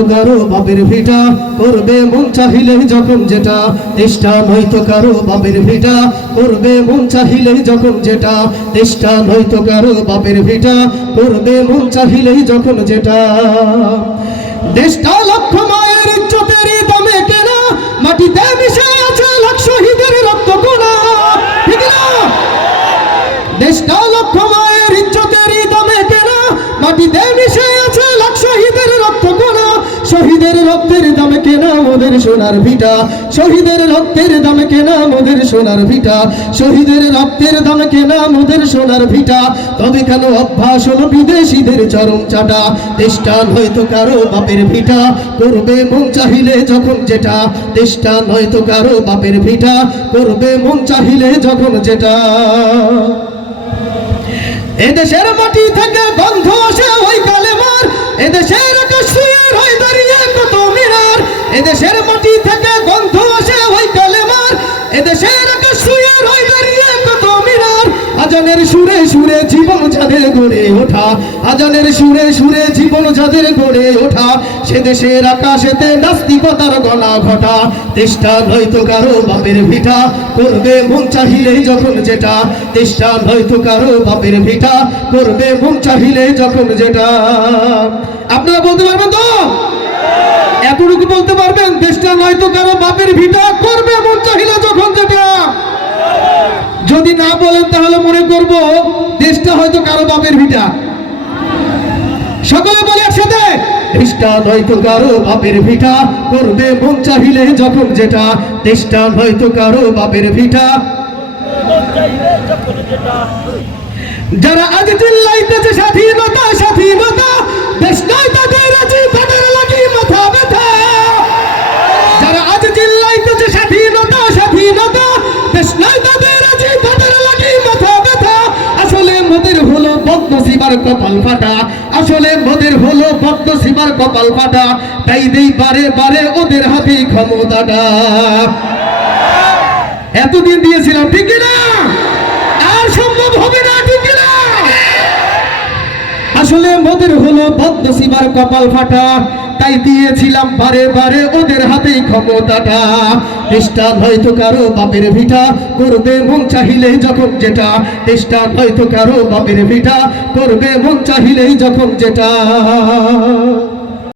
নয়তো কারো বাপের ভিটা, করবে মন চাহিলে যখন যেটা। তেষ্টা নয়তো কারো বাপের ভিটা, করবে মন চাহিলে যখন যেটা। তেষ্টা নয়তো কারো বাপের ভিটা, করবে মন চাহিলে যখন যেটা। দেশটা লক্ষ মায়ের ইজ্জতের দামে কেনা, মাটিতে মিশে আছে লাখ শহীদের রক্ত কোনা, ঠিক না? দেশটা লক্ষ মায়ের ইজ্জতের দামে কেনা, মাটিতে মিশে আছে লাখ শহীদের রক্ত কোনা। শহীদের রক্তের দামে কেনা মোদের সোনার ভিটা, শহীদের রক্তের দামে কেনা মোদের সোনার ভিটা, শহীদের রক্তের দামে কেনা মোদের সোনার ভিটা। তবে কেন অভ্যাস হলো বিদেশিদের চরম চাটা। তেষ্টা নয়তো কারো বাপের ভিটা, করবে মন চাহিলে যখন যেটা। তেষ্টা নয়তো কারো বাপের ভিটা, করবে মন চাহিলে যখন যেটা। এদেশের মাটি থেকে গন্ধ আসে ওই কালেমার, এদেশের আকাশ ছুঁয়ে রয় দাঁড়িয়ে কত মিনার। এদেশের মাটি থেকে গন্ধ আসে ওই কালেমার, এদেশের আকাশ ছুঁয়ে রয় দাঁড়িয়ে কত মিনার। আজানের সুরে সুরে জীবন যাদের গড়ে ওঠা, আজানের সুরে সুরে জীবন যাদের গড়ে ওঠা। সে দেশের আকাশেতে নাস্তিকতার গলা ঘটা। তেষ্টা নয়তো কারো বাপের ভিটা, করবে মন চাহিলে যখন যেটা। তেষ্টা নয়তো কারো বাপের ভিটা, করবে মন চাহিলে যখন যেটা। আপনারা বলতে পারবেন তো? এতটুকু বলতে পারবেন? দেশটা নয়তো কারো বাপের ভিটা, করবে মন চাহিলে যখন যেটা। যদি না বলেন তাহলে মনে করব দেশটা হয়তো কারো বাপের ভিটা। সকলে বলে একসাথে, দেশটা নয়তো কারো বাপের ভিটা, করবে মন চাহিলে যখন যেটা। দেশটা নয়তো কারো বাপের ভিটা। যারা আজ চিল্লাইতেছে স্বাধীনতা স্বাধীনতা, দেশ নয় তাদের রাজি, তাদের লাগি মাথা ব্যথা। যারা আজ চিল্লাইতেছে স্বাধীনতা স্বাধীনতা, দেশ নয় তাদের রাজি, তাদের লাগি মাথা ব্যথা। আসলে মোদের হলো বদনসিবার কপাল ফাটা, আসলে মোদের হলো বদনসিবার কপাল ফাটা। তাই দেই বারে বারে ওদের হাতে ক্ষমতাটা। এতদিন দিয়েছিলাম, ঠিক না? আর সম্ভব হবে না, ঠিক না? আসলে মোদের হলো বদনসিবার কপাল ফাটা, তাই দিয়েছিলাম বারে বারে ওদের হাতেই ক্ষমতাটা। দেশটা নয়তো কারো বাপের ভিটা, করবে মন চাহিলেই যখন যেটা। দেশটা নয়তো কারো বাপের ভিটা, করবে মন চাহিলেই যখন যেটা।